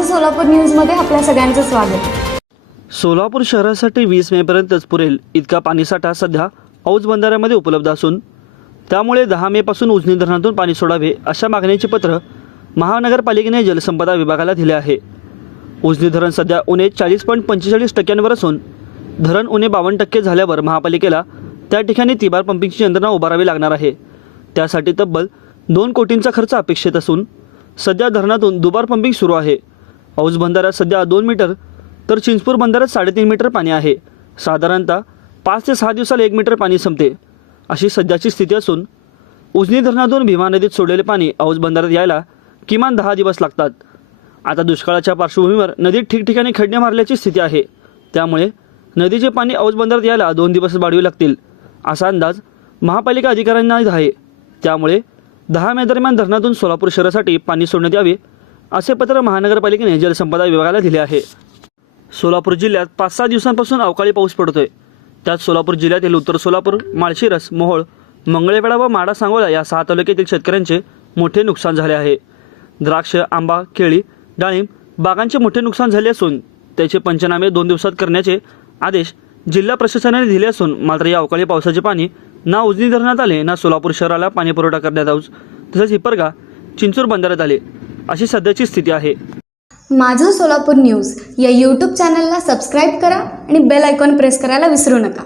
माझं सोलापूर न्यूजमध्ये आपल्या सगळ्यांचं स्वागत। सोलापूर शहरासाठी 20 मेपर्यंतच पुरेल इतका पाणीसाठा सध्या औज बंधाऱ्यामध्ये उपलब्ध असून त्यामुळे 10 मेपासून उजनी धरणातून पाणी सोडावे अशा मागणीचे पत्र महानगरपालिकेने जलसंपदा विभागाला दिले आहे। उजनी धरण सध्या उणे 40.45% असून धरण उणे 52% झाल्यावर महापालिकेला त्या ठिकाणी तिबार पंपिंगची यंत्रणा उभारावी लागणार आहे। त्यासाठी तब्बल 2 कोटींचा खर्च अपेक्षित असून सध्या धरणातून दुबार पंपिंग सुरू आहे। औज बंधाऱ्यात सध्या 2 मीटर तर चिंचपूर बंधाऱ्यात 3.5 मीटर पाणी आहे। साधारणतः 5 ते 6 दिवसाला 1 मीटर पाणी संपते अशी सध्याची स्थिती असून उजनी धरणातून भीमा नदीत सोडलेले पाणी औज बंधाऱ्यात यायला किमान 10 दिवस लागतात। आता दुष्काळाच्या पार्श्वभूमीवर नदीत ठिकठिकाणी खड्डे मारल्याची स्थिती आहे, त्यामुळे नदीचे पाणी औज बंधाऱ्यात यायला 2 दिवस वाढवावे लागतील असा अंदाज महापालिका अधिकाऱ्यांना आहे। त्यामुळे 10 मे दरम्यान धरणातून सोलापूर शहरासाठी पाणी सोडण्यात यावे असे पत्र महानगरपालिकेने जलसंपदा विभागाला दिले आहे। सोलापूर जिल्ह्यात 5-6 दिवसांपासून अवकाळी पाऊस पडतोय। त्यात सोलापूर जिल्ह्यातील उत्तर सोलापूर, माळशिरस, मोहोळ, मंगळवेढा व माडा सांगोला या 6 तालुक्यातील शेतकऱ्यांचे मोठे नुकसान झाले आहे। द्राक्ष, आंबा, केळी, डाळिंब बागांचे मोठे नुकसान झाले असून त्याचे पंचनामे 2 दिवसात करण्याचे आदेश जिल्हा प्रशासनाने दिले असून मात्र या अवकाळी पावसाचे पाणी ना उजनी धरणात आले ना सोलापूर शहराला पाणी पुरवठा करण्यात आऊस तसेच हिप्परगा, चिंचूर बंधाऱ्यात आले अशी सध्याची स्थिती आहे। माझं सोलापूर न्यूज या यूट्यूब चॅनलला सबस्क्राईब करा आणि बेल आयकॉन प्रेस करायला विसरू नका।